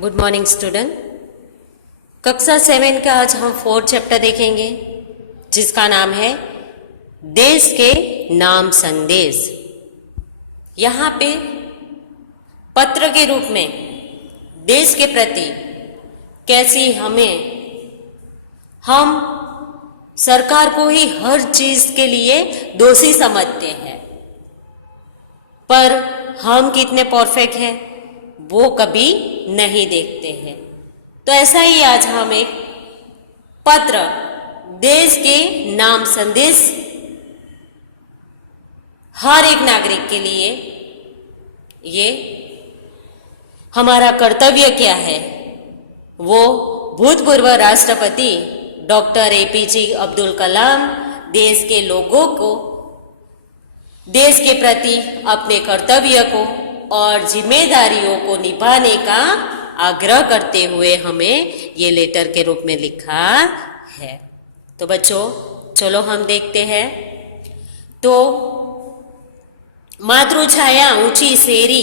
Good morning student. कक्षा 7 का आज हम 4th चैप्टर देखेंगे जिसका नाम है देश के नाम संदेश। यहाँ पे पत्र के रूप में देश के प्रति कैसी हम सरकार को ही हर चीज के लिए दोषी समझते हैं, पर हम कितने परफेक्ट हैं वो कभी नहीं देखते हैं। तो ऐसा ही आज हम एक पत्र देश के नाम संदेश हर एक नागरिक के लिए ये हमारा कर्तव्य क्या है वो भूतपूर्व राष्ट्रपति डॉक्टर एपीजे अब्दुल कलाम देश के लोगों को देश के प्रति अपने कर्तव्य को और जिम्मेदारियों को निभाने का आग्रह करते हुए हमें ये लेटर के रूप में लिखा है। तो बच्चों चलो हम देखते हैं। तो मातृछाया ऊंची सेरी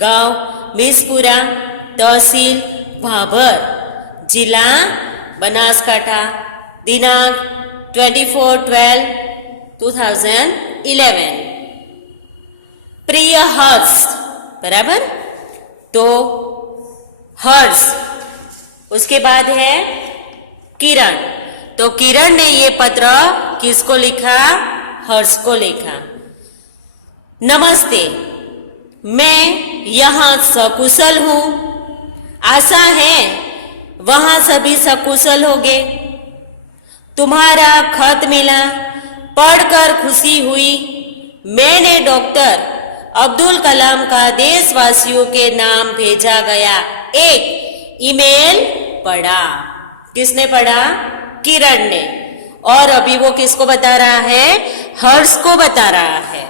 गांव मिसपुरा तहसील भाभर जिला बनासकांठा दिनांक 24/12/2011 प्रिय हर्ष बराबर। तो हर्ष उसके बाद है किरण। तो किरण ने ये पत्र किसको लिखा? हर्ष को लिखा। नमस्ते, मैं यहाँ सकुशल हूँ। आशा है वहाँ सभी सकुशल होंगे। तुम्हारा खत मिला, पढ़कर खुशी हुई। मैंने डॉक्टर अब्दुल कलाम का देशवासियों के नाम भेजा गया एक ईमेल पढ़ा। किसने पढ़ा? किरण ने। और अभी वो किसको बता रहा है? हर्ष को बता रहा है।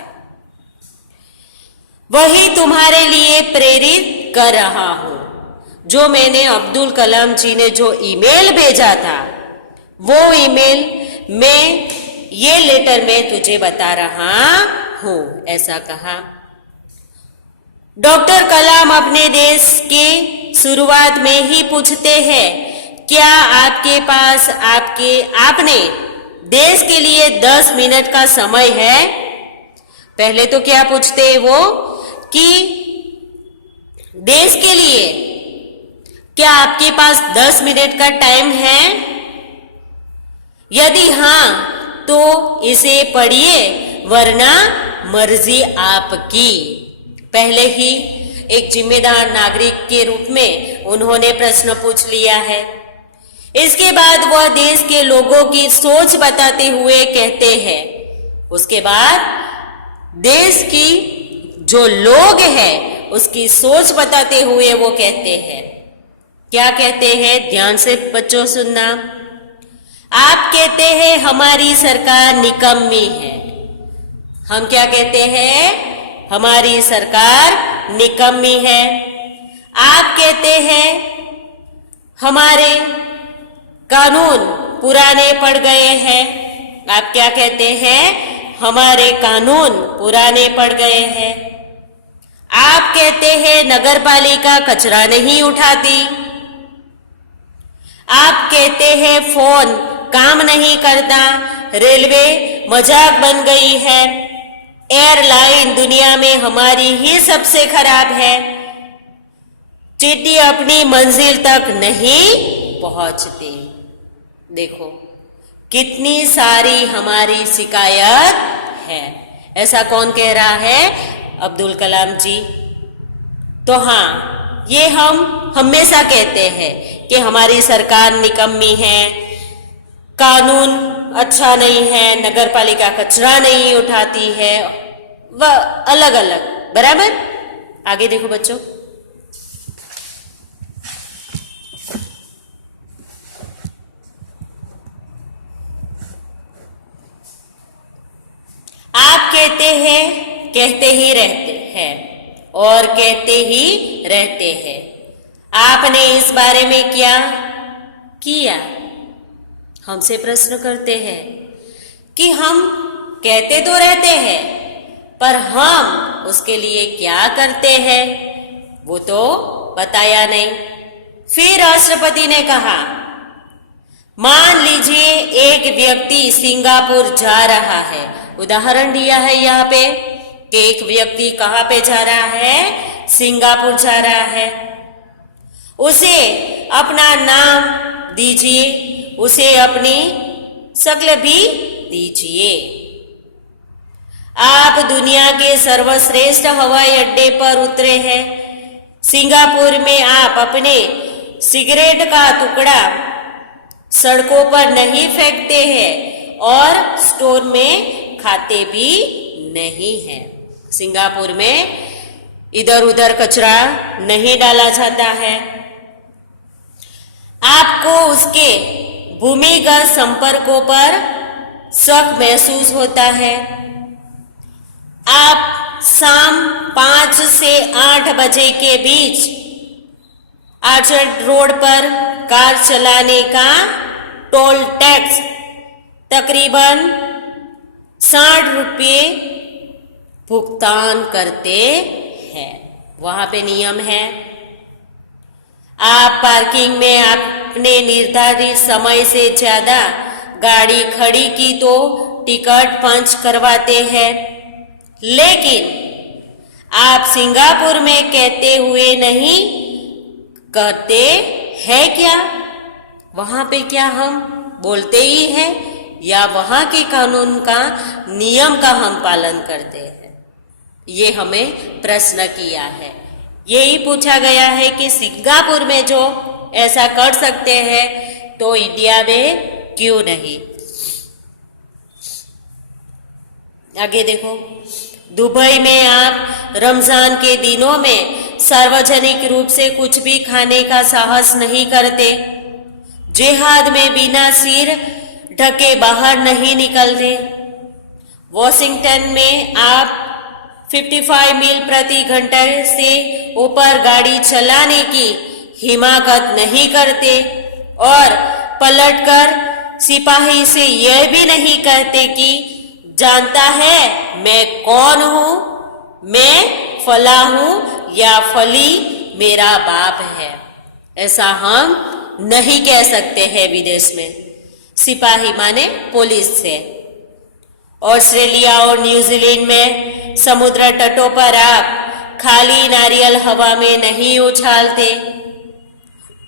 वही तुम्हारे लिए प्रेरित कर रहा हूं। जो मैंने अब्दुल कलाम जी ने जो ईमेल भेजा था वो ईमेल मैं ये लेटर में तुझे बता रहा हूं, ऐसा कहा। डॉक्टर कलाम अपने देश के शुरुआत में ही पूछते हैं, क्या आपके पास आपने देश के लिए 10 मिनट का समय है? पहले तो क्या पूछते हैं वो कि देश के लिए क्या आपके पास 10 मिनट का टाइम है? यदि हाँ तो इसे पढ़िए, वरना मर्जी आपकी। पहले ही एक जिम्मेदार नागरिक के रूप में उन्होंने प्रश्न पूछ लिया है। इसके बाद वह देश के लोगों की सोच बताते हुए कहते हैं, उसके बाद देश की जो लोग हैं उसकी सोच बताते हुए वो कहते हैं, क्या कहते हैं? ध्यान से बच्चों सुनना। आप कहते हैं हमारी सरकार निकम्मी है। हम क्या कहते हैं? हमारी सरकार निकम्मी है। आप कहते हैं हमारे कानून पुराने पड़ गए हैं। आप क्या कहते हैं? हमारे कानून पुराने पड़ गए हैं। आप कहते हैं नगरपालिका कचरा नहीं उठाती। आप कहते हैं फोन काम नहीं करता। रेलवे मजाक बन गई है। एयरलाइन दुनिया में हमारी ही सबसे खराब है। चिट्ठी अपनी मंजिल तक नहीं पहुंचती। देखो कितनी सारी हमारी शिकायत है। ऐसा कौन कह रहा है? अब्दुल कलाम जी। तो हाँ, ये हम हमेशा कहते हैं कि हमारी सरकार निकम्मी है, कानून अच्छा नहीं है, नगरपालिका कचरा नहीं उठाती है, वह अलग अलग बराबर। आगे देखो बच्चों। आप कहते ही रहते हैं और कहते ही रहते हैं। आपने इस बारे में क्या किया? हमसे प्रश्न करते हैं कि हम कहते तो रहते हैं पर हम उसके लिए क्या करते हैं वो तो बताया नहीं। फिर राष्ट्रपति ने कहा, मान लीजिए एक व्यक्ति सिंगापुर जा रहा है। उदाहरण दिया है यहाँ पे कि एक व्यक्ति कहाँ पे जा रहा है, सिंगापुर जा रहा है। उसे अपना नाम दीजिए, उसे अपनी शक्ल भी दीजिए। आप दुनिया के सर्वश्रेष्ठ हवाई अड्डे पर उतरे हैं। सिंगापुर में आप अपने सिगरेट का टुकड़ा सड़कों पर नहीं फेंकते हैं और स्टोर में खाते भी नहीं हैं। सिंगापुर में इधर उधर कचरा नहीं डाला जाता है। आपको उसके भूमिगत संपर्कों पर शक महसूस होता है। आप शाम 5 से 8 बजे के बीच आर्चर्ड रोड पर कार चलाने का टोल टैक्स तकरीबन 60 रुपये भुगतान करते हैं। वहां पे नियम है, आप पार्किंग में अपने निर्धारित समय से ज्यादा गाड़ी खड़ी की तो टिकट पंच करवाते हैं। लेकिन आप सिंगापुर में कहते हुए नहीं करते हैं क्या? वहां पे क्या हम बोलते ही हैं या वहां के कानून का नियम का हम पालन करते हैं? ये हमें प्रश्न किया है। यही पूछा गया है कि सिंगापुर में जो ऐसा कर सकते हैं तो इंडिया में क्यों नहीं। आगे देखो, दुबई में आप रमजान के दिनों में सार्वजनिक रूप से कुछ भी खाने का साहस नहीं करते। जिहाद में बिना सिर ढके बाहर नहीं निकलते। वॉशिंगटन में आप 55 मील प्रति घंटे से ऊपर गाड़ी चलाने की हिम्मत नहीं करते और पलटकर सिपाही से यह भी नहीं कहते कि जानता है मैं कौन हूं, मैं फला हूं या फली मेरा बाप है। ऐसा हम नहीं कह सकते हैं विदेश में। सिपाही माने पुलिस से। ऑस्ट्रेलिया और न्यूजीलैंड में समुद्र तटों पर आप खाली नारियल हवा में नहीं उछालते।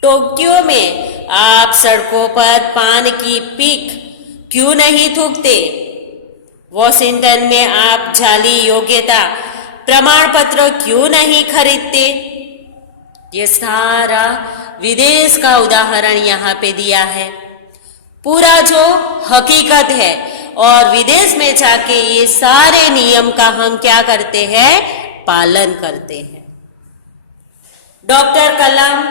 टोक्यो में आप सड़कों पर पान की पीक क्यों नहीं थूकते? वॉशिंगटन में आप जाली योग्यता प्रमाण पत्र क्यों नहीं खरीदते? ये सारा विदेश का उदाहरण यहाँ पे दिया है। पूरा जो हकीकत है और विदेश में जाके ये सारे नियम का हम क्या करते हैं? पालन करते हैं। डॉक्टर कलाम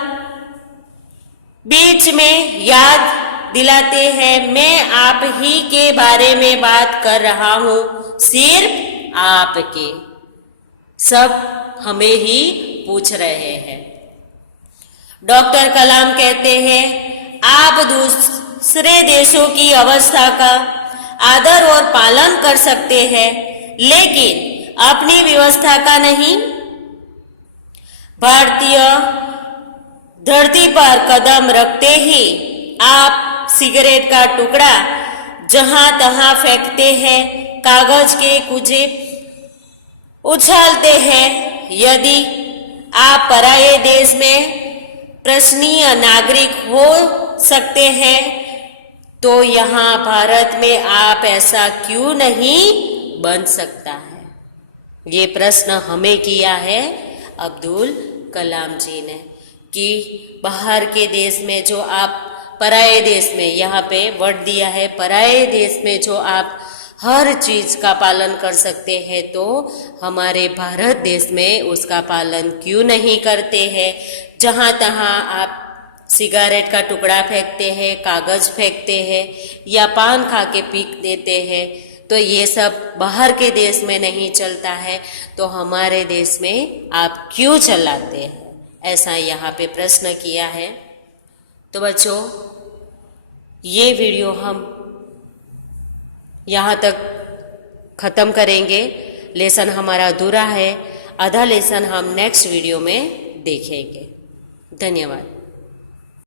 बीच में याद दिलाते हैं, मैं आप ही के बारे में बात कर रहा हूं, सिर्फ आपके। सब हमें ही पूछ रहे हैं। डॉक्टर कलाम कहते हैं, आप दूसरे देशों की अवस्था का आदर और पालन कर सकते हैं, लेकिन अपनी व्यवस्था का नहीं। भारतीय धरती पर कदम रखते ही आप सिगरेट का टुकड़ा जहां तहां फेंकते हैं, कागज के कुजे उछालते हैं। यदि आप पराये देश में प्रश्नीय नागरिक हो सकते हैं तो यहाँ भारत में आप ऐसा क्यों नहीं बन सकता है? ये प्रश्न हमें किया है अब्दुल कलाम जी ने कि बाहर के देश में जो आप पराये देश में, यहाँ पे वर्ड दिया है पराये देश में जो आप हर चीज का पालन कर सकते हैं तो हमारे भारत देश में उसका पालन क्यों नहीं करते हैं? जहाँ तहाँ आप सिगरेट का टुकड़ा फेंकते हैं, कागज फेंकते हैं या पान खा के पीक देते हैं, तो ये सब बाहर के देश में नहीं चलता है तो हमारे देश में आप क्यों चलाते हैं? ऐसा यहाँ पे प्रश्न किया है। तो बच्चों, ये वीडियो हम यहाँ तक ख़त्म करेंगे। लेसन हमारा अधूरा है, आधा लेसन हम नेक्स्ट वीडियो में देखेंगे। धन्यवाद।